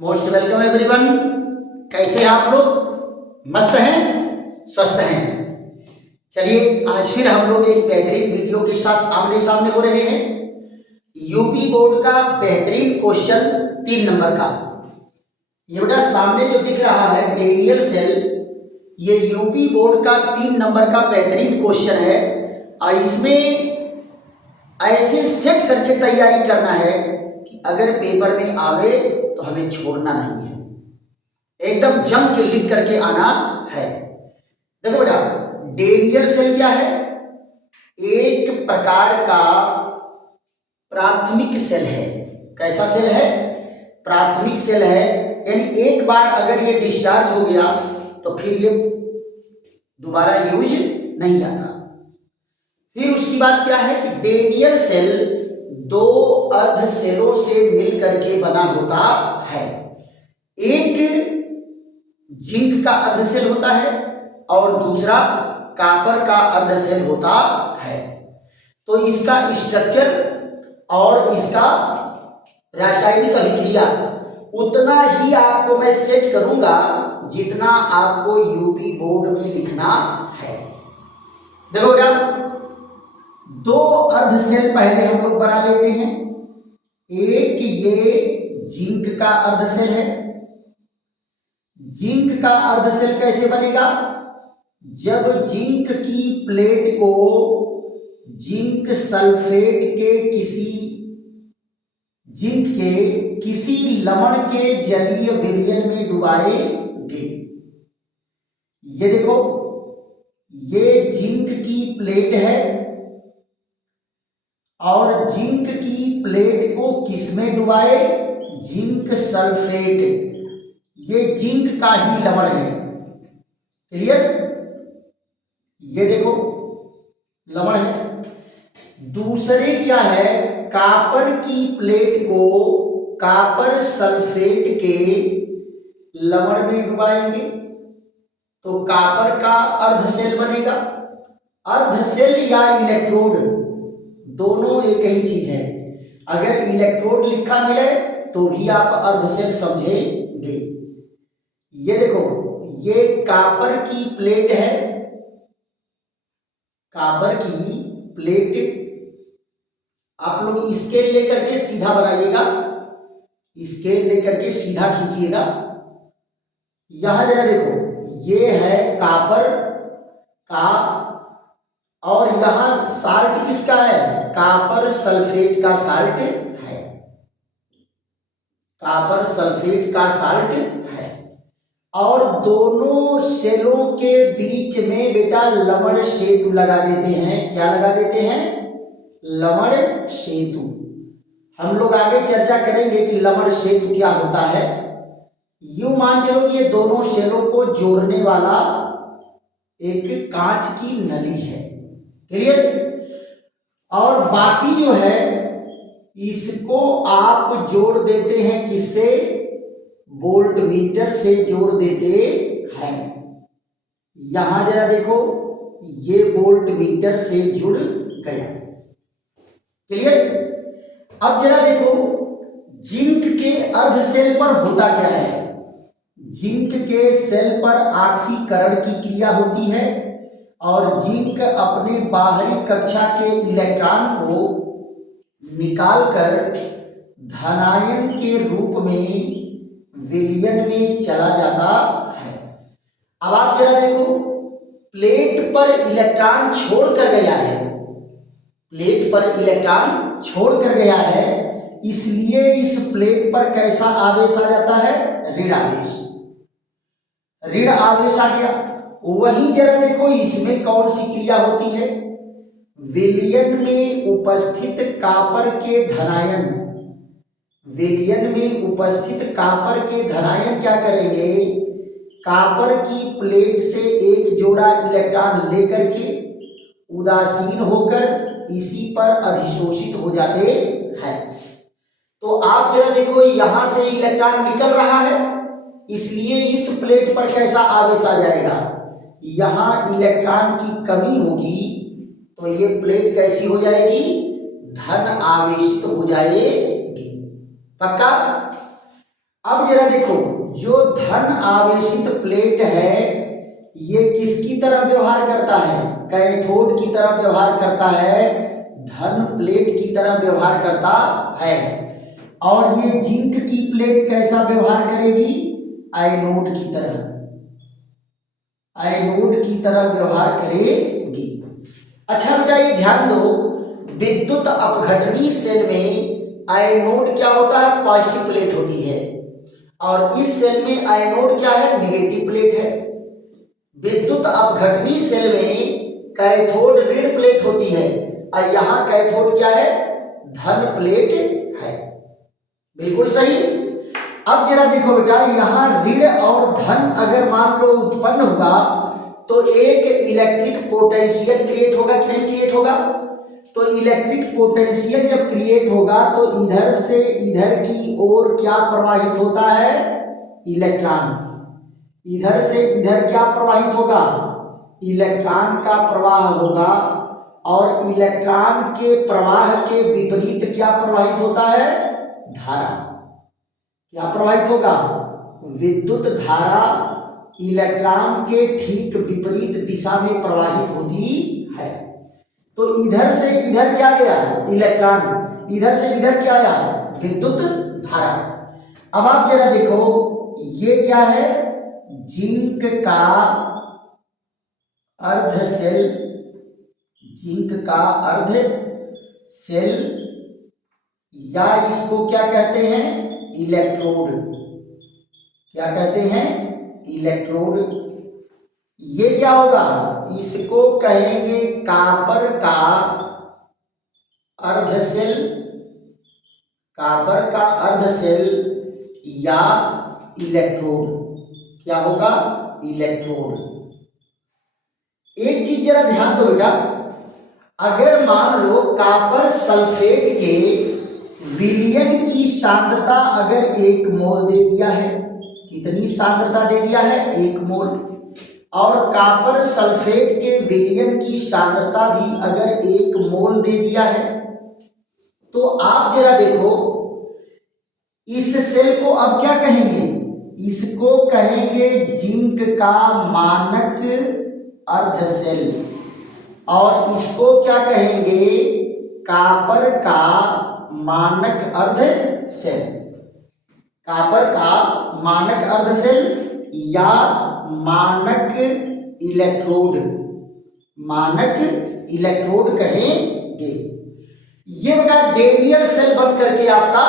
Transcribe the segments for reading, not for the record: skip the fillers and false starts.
Most welcome everyone. कैसे हैं आप लोग? मस्त हैं, स्वस्थ हैं। चलिए आज फिर हम लोग एक बेहतरीन वीडियो के साथ आमने सामने हो रहे हैं। यूपी बोर्ड का बेहतरीन क्वेश्चन 3 नंबर का। ये बेटा सामने जो दिख रहा है डेनियल सेल, ये यूपी बोर्ड का 3 नंबर का बेहतरीन क्वेश्चन है। और इसमें ऐसे सेट करके तैयारी करना है कि अगर पेपर में आवे तो हमें छोड़ना नहीं है, एकदम जम के लिख करके आना है। देखो बेटा, डेनियल सेल क्या है? एक प्रकार का प्राथमिक सेल है। कैसा सेल है? प्राथमिक सेल है, यानी एक बार अगर ये डिस्चार्ज हो गया तो फिर ये दोबारा यूज नहीं आता। फिर उसकी बात क्या है कि डेनियल सेल 2 अर्ध सेलों से मिलकर के बना होता है। एक जिंक का अर्ध सेल होता है और दूसरा कॉपर का अर्ध सेल होता है। तो इसका स्ट्रक्चर और इसका रासायनिक अभिक्रिया उतना ही आपको मैं सेट करूंगा जितना आपको यूपी बोर्ड में लिखना है। देखो बेटा, 2 अर्ध सेल पहले हम लोग बना लेते हैं। एक ये जिंक का अर्ध सेल है। जिंक का अर्ध सेल कैसे बनेगा? जब जिंक की प्लेट को जिंक सल्फेट के किसी लवण के जलीय विलयन में डुबाएंगे। ये देखो, ये जिंक की प्लेट है और जिंक की प्लेट को किसमें डुबाए? Zinc sulphate. ये जिंक का ही लवण है। क्लियर? ये देखो लवण है। दूसरे क्या है? कॉपर की प्लेट को कॉपर सल्फेट के लवण में डुबाएंगे तो कॉपर का अर्ध सेल बनेगा। अर्ध सेल या इलेक्ट्रोड दोनों एक ही चीज है। अगर इलेक्ट्रोड लिखा मिले तो भी आप अर्ध सेल समझेंगे। ये देखो, ये कॉपर की प्लेट है। कॉपर की प्लेट आप लोग स्केल लेकर के सीधा बनाइएगा, स्केल लेकर के सीधा खींचिएगा। यहां जरा देखो, ये है कॉपर का और यहां साल्ट किसका है? कॉपर सल्फेट का साल्ट है। कॉपर सल्फेट का साल्ट है और दोनों सेलों के बीच में बेटा लवण सेतु लगा देते हैं। क्या लगा देते हैं? लवण सेतु। हम लोग आगे चर्चा करेंगे कि लवण सेतु क्या होता है। यूं मान चलो कि ये दोनों सेलों को जोड़ने वाला एक कांच की नली है। क्लियर? और बाकी जो है इसको आप जोड़ देते हैं किससे? वोल्ट मीटर से जोड़ देते हैं। यहां जरा देखो, ये वोल्ट मीटर से जुड़ गया। क्लियर? अब जरा देखो, जिंक के अर्ध सेल पर होता क्या है? जिंक के सेल पर ऑक्सीकरण की क्रिया होती है और जिंक अपने बाहरी कक्षा के इलेक्ट्रॉन को निकालकर धनायन के रूप में विलयन में चला जाता है। अब आप जरा देखो, प्लेट पर इलेक्ट्रॉन छोड़ कर गया है। प्लेट पर इलेक्ट्रॉन छोड़ कर गया है, इसलिए इस प्लेट पर कैसा आवेश आ जाता है? ऋण आवेश। ऋण आवेश आ गया। वही जरा देखो, इसमें कौन सी क्रिया होती है? विलयन में उपस्थित कॉपर के धनायन, विलयन में उपस्थित कॉपर के धनायन क्या करेंगे? कॉपर की प्लेट से एक जोड़ा इलेक्ट्रॉन लेकर के उदासीन होकर इसी पर अधिशोषित हो जाते हैं। तो आप जरा देखो, यहां से इलेक्ट्रॉन निकल रहा है, इसलिए इस प्लेट पर कैसा आवेश आ जाएगा? यहां इलेक्ट्रॉन की कमी होगी तो ये प्लेट कैसी हो जाएगी? धन आवेशित हो जाएगी। पक्का? अब जरा देखो, जो धन आवेशित प्लेट है ये किसकी तरह व्यवहार करता है? कैथोड की तरह व्यवहार करता है, धन प्लेट की तरह व्यवहार करता है। और ये जिंक की प्लेट कैसा व्यवहार करेगी? एनोड की तरह, एनोड की तरह व्यवहार करेगी। अच्छा बेटा ये ध्यान दो, विद्युत अपघटनी सेल में एनोड क्या होता है? पॉजिटिव प्लेट होती है, और इस सेल में एनोड क्या है? नेगेटिव प्लेट है। विद्युत अपघटनी सेल में कैथोड ऋण प्लेट होती है, और यहां कैथोड क्या है? धन प्लेट है। बिल्कुल सही। अब जरा देखो बेटा, यहां ऋण और धन अगर मान लो उत्पन्न हुआ तो एक इलेक्ट्रिक पोटेंशियल क्रिएट होगा कि नहीं क्रिएट होगा? तो इलेक्ट्रिक पोटेंशियल जब क्रिएट होगा तो इधर से इधर की ओर क्या प्रवाहित होता है? इलेक्ट्रॉन। इधर से इधर क्या प्रवाहित होगा? इलेक्ट्रॉन का प्रवाह होगा, और इलेक्ट्रॉन के प्रवाह के विपरीत क्या प्रवाहित होता है? धारा। क्या प्रवाहित होगा? विद्युत धारा इलेक्ट्रॉन के ठीक विपरीत दिशा में प्रवाहित होती है। तो इधर से इधर क्या गया? इलेक्ट्रॉन। इधर से इधर क्या आया? विद्युत धारा। अब आप जरा देखो, ये क्या है? जिंक का अर्ध सेल, जिंक का अर्ध सेल, या इसको क्या कहते हैं? इलेक्ट्रोड। क्या कहते हैं? इलेक्ट्रोड। ये क्या होगा? इसको कहेंगे कॉपर का अर्ध सेल, कॉपर का अर्ध सेल या इलेक्ट्रोड। क्या होगा? इलेक्ट्रोड। एक चीज जरा ध्यान दो बेटा, अगर मान लो कॉपर सल्फेट के विलयन की सांद्रता अगर 1 मोल दे दिया है, कितनी सांद्रता दे दिया है? 1 मोल। और कॉपर सल्फेट के विलयन की सांद्रता भी अगर 1 मोल दे दिया है, तो आप जरा देखो इस सेल को अब क्या कहेंगे? इसको कहेंगे जिंक का मानक अर्ध सेल, और इसको क्या कहेंगे? कॉपर का मानक अर्ध सेल। कॉपर का मानक अर्ध सेल या मानक इलेक्ट्रोड, मानक इलेक्ट्रोड कहेंगे। ये बेटा डेनियल सेल बन करके आपका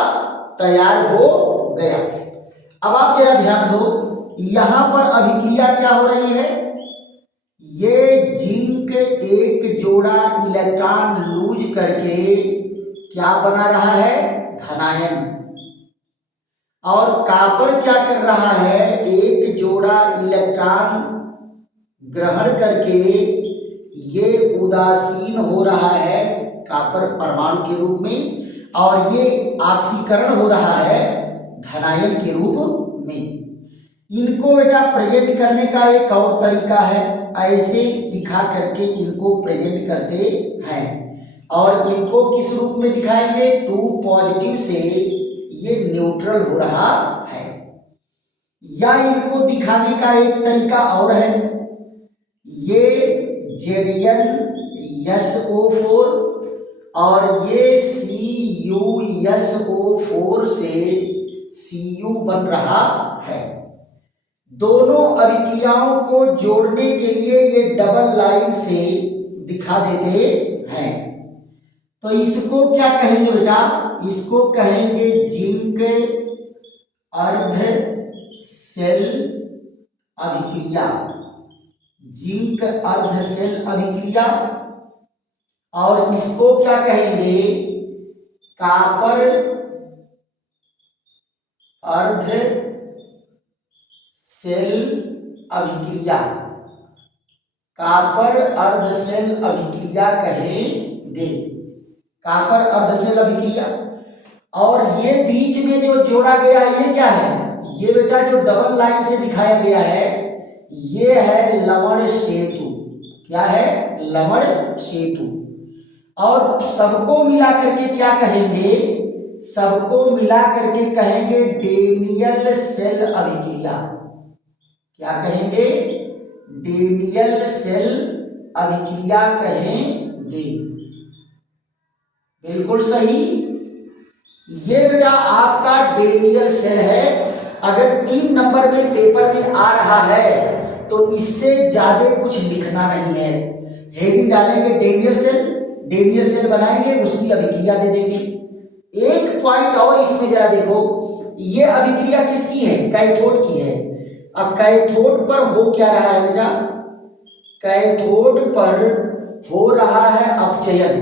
तैयार हो गया। अब आप जरा ध्यान दो, यहां पर अभिक्रिया क्या हो रही है? ये जिंक एक जोड़ा इलेक्ट्रॉन लूज करके क्या बना रहा है? धनायन। और कॉपर क्या कर रहा है? एक जोड़ा इलेक्ट्रॉन ग्रहण करके ये उदासीन हो रहा है कॉपर परमाणु के रूप में, और ये ऑक्सीकरण हो रहा है धनायन के रूप में। इनको बेटा प्रेजेंट करने का एक और तरीका है, ऐसे दिखा करके इनको प्रेजेंट करते हैं। और इनको किस रूप में दिखाएंगे? 2 पॉजिटिव से ये न्यूट्रल हो रहा है। या इनको दिखाने का एक तरीका और है, ये ZnSO4 और ये CuSO4 से Cu बन रहा है। दोनों अभिक्रियाओं को जोड़ने के लिए ये डबल लाइन से दिखा देते हैं। तो इसको क्या कहेंगे बेटा? इसको कहेंगे जिंक अर्ध सेल अभिक्रिया, जिंक अर्ध सेल अभिक्रिया। और इसको क्या कहेंगे? कॉपर अर्ध सेल अभिक्रिया, कॉपर अर्ध सेल अभिक्रिया कहेंगे, कॉपर अर्ध सेल अभिक्रिया। और ये बीच में जो जोड़ा गया है ये क्या है? ये बेटा जो डबल लाइन से दिखाया गया है ये है लवण सेतु। क्या है? लवण सेतु। और सबको मिला करके क्या कहेंगे? सबको मिला करके कहेंगे डेनियल सेल अभिक्रिया। क्या कहेंगे? डेनियल सेल अभिक्रिया कहेंगे। बिल्कुल सही। ये बेटा आपका डेनियल सेल है। अगर 3 नंबर में पेपर में आ रहा है तो इससे ज्यादा कुछ लिखना नहीं है। हेडिंग डालेंगे डेनियल सेल बनाएंगे, उसकी अभिक्रिया दे देंगे। एक पॉइंट और इसमें जरा देखो, ये अभिक्रिया किसकी है? कैथोड की है। अब कैथोड पर हो क्या रहा है बेटा? कैथोड पर हो रहा है अपचयन।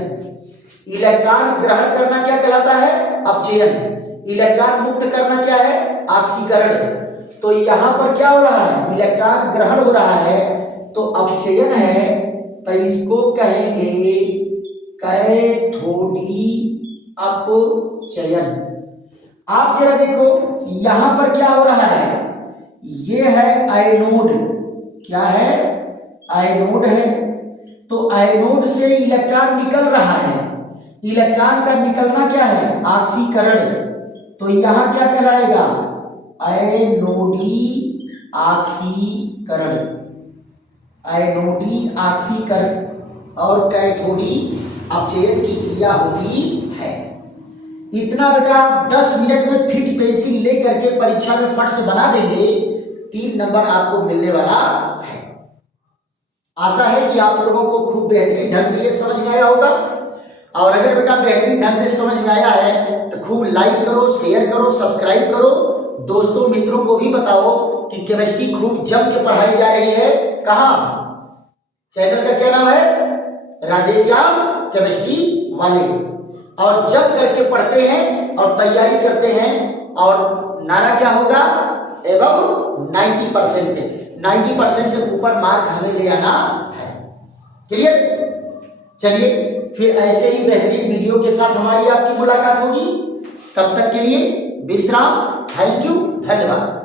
इलेक्ट्रॉन ग्रहण करना क्या कहलाता है? अपचयन। इलेक्ट्रॉन मुक्त करना क्या है? ऑक्सीकरण। तो यहां पर क्या हो रहा है? इलेक्ट्रॉन ग्रहण हो रहा है तो अपचयन है, तो इसको कहेंगे कैथोडी अपचयन। आप जरा देखो यहां पर क्या हो रहा है? ये है एनोड। क्या है? एनोड है। तो एनोड से इलेक्ट्रॉन निकल रहा है। इलेक्ट्रॉन का निकलना क्या है? ऑक्सीकरण। तो यहां क्या कहलाएगा? एनोडी ऑक्सीकरण। एनोडी ऑक्सीकरण और कैथोडी अपचयन की क्रिया होती है। इतना बेटा 10 मिनट में फिट पेंसिल लेकर के परीक्षा में फट से बना देंगे, 3 नंबर आपको मिलने वाला है। आशा है कि आप लोगों को खूब बेहतरीन ढंग से ये समझ में आया होगा। और अगर बेटा बेहतरीन ढंग से समझ में आया है तो खूब लाइक करो, शेयर करो, सब्सक्राइब करो, दोस्तों मित्रों को भी बताओ कि केमिस्ट्री खूब जम के पढ़ाई जा रही है। कहाँ? चैनल का क्या नाम है? राधेश्याम केमिस्ट्री वाले। और जम करके पढ़ते हैं और तैयारी करते हैं और नारा क्या होगा? एबव 90% से ऊपर मार्क हमें ले आना है। क्लियर? चलिए फिर ऐसे ही बेहतरीन वीडियो के साथ हमारी आपकी मुलाकात होगी। तब तक के लिए विश्राम। थैंक यू, धन्यवाद।